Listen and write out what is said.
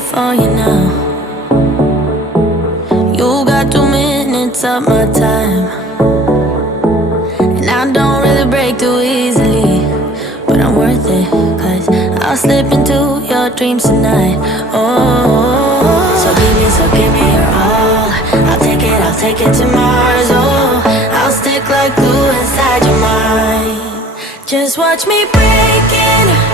for you now. You got 2 minutes of my time, and I don't really break too easily, but I'm worth it, 'cause I'll slip into your dreams tonight. Oh, so give me your all. I'll take it to Mars. Oh, I'll stick like glue inside your mind. Just watch me break it.